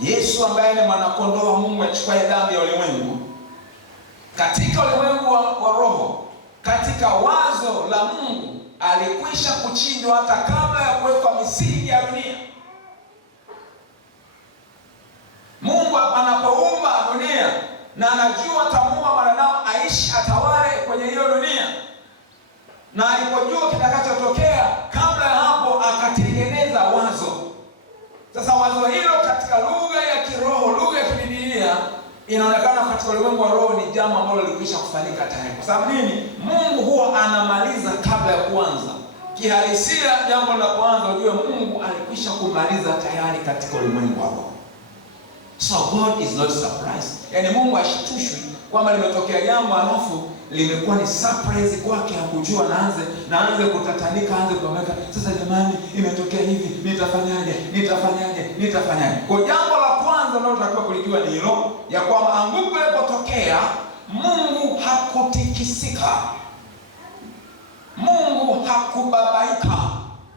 Yesu ambaye ni mwanakondoo wa Mungu achukuaye dhambi ya ulimwengu, katika ulimwengu wa roho, katika wazo la Mungu, alikwisha kuchinjwa hata kabla ya kuwekwa misingi ya dunia. Mungu anapoumba dunia na anajua atamuumba mwanadamu aishi atawale kwenye hiyo dunia, na alipojua kitakachotokea, kabla ya hapo akatengeneza wazo. Sasa wazo hilo katika lugha ya kiroho, lugha ya kibiblia, inaonekana katika ulimwengu wa roho ni jambo ambalo lilikwisha kufanyika tayari. Kwa sababu nini? Mungu huwa anamaliza kabla ya kuanza. Kihalisia, jambo la kwanza ujue Mungu alikwisha kumaliza tayari katika ulimwengu wa roho. So God is not surprised. Yaani Mungu ashitushwi kwamba limetokea jambo alafu limekuwa ni surprise kwake, hakujua, naanze kutatanika, aanze kuamka, sasa jamani imetokea hivi, nitafanyaje? Kwa jambo la kwanza unalotakiwa kulijua ni hilo, ya kwamba anguko lilipotokea Mungu hakutikisika. Mungu hakubabaika.